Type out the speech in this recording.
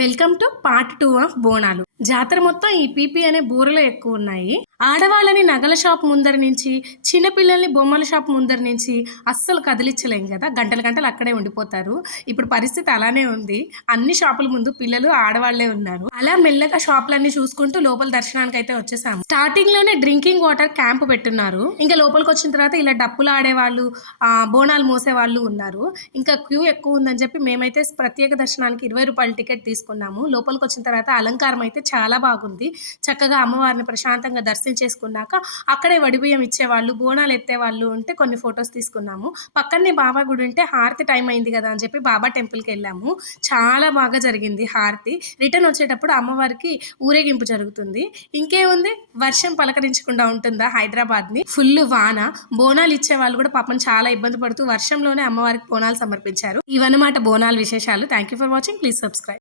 Welcome to part 2 of Bonalu. జాతర మొత్తం ఈ పీపీ అనే బూరలో ఎక్కువ ఉన్నాయి. ఆడవాళ్ళని నగల షాప్ ముందర నుంచి, చిన్నపిల్లల్ని బొమ్మల షాప్ ముందర నుంచి అస్సలు కదిలించలేం కదా. గంటలు గంటలు అక్కడే ఉండిపోతారు. ఇప్పుడు పరిస్థితి అలానే ఉంది. అన్ని షాపుల ముందు పిల్లలు, ఆడవాళ్లే ఉన్నారు. అలా మెల్లగా షాపులన్నీ చూసుకుంటూ లోపల దర్శనానికి అయితే వచ్చేసాము. స్టార్టింగ్ లోనే డ్రింకింగ్ వాటర్ క్యాంప్ పెట్టున్నారు. ఇంకా లోపలికి వచ్చిన తర్వాత ఇలా డప్పులు ఆడేవాళ్ళు, బోనాలు మోసేవాళ్ళు ఉన్నారు. ఇంకా క్యూ ఎక్కువ ఉందని చెప్పి మేమైతే ప్రత్యేక దర్శనానికి 20 రూపాయల టికెట్ తీసుకున్నాము. లోపలికి వచ్చిన తర్వాత అలంకారం అయితే చాలా బాగుంది. చక్కగా అమ్మవారిని ప్రశాంతంగా దర్శించేసుకున్నాక అక్కడే వడిబియ్యం ఇచ్చేవాళ్ళు, బోనాలు ఎత్తేవాళ్ళు ఉంటే కొన్ని ఫొటోస్ తీసుకున్నాము. పక్కనే బాబా గుడి ఉంటే హారతి టైం అయింది కదా అని చెప్పి బాబా టెంపుల్కి వెళ్ళాము. చాలా బాగా జరిగింది హారతి. రిటర్న్ వచ్చేటప్పుడు అమ్మవారికి ఊరేగింపు జరుగుతుంది. ఇంకేముంది, వర్షం పలకరించకుండా ఉంటుందా హైదరాబాద్ని. ఫుల్ వాన. బోనాలు ఇచ్చే వాళ్ళు కూడా పాపం చాలా ఇబ్బంది పడుతూ వర్షంలోనే అమ్మవారికి బోనాలు సమర్పించారు. ఇవన్నమాట బోనాల విశేషాలు. Thank you for watching. Please subscribe.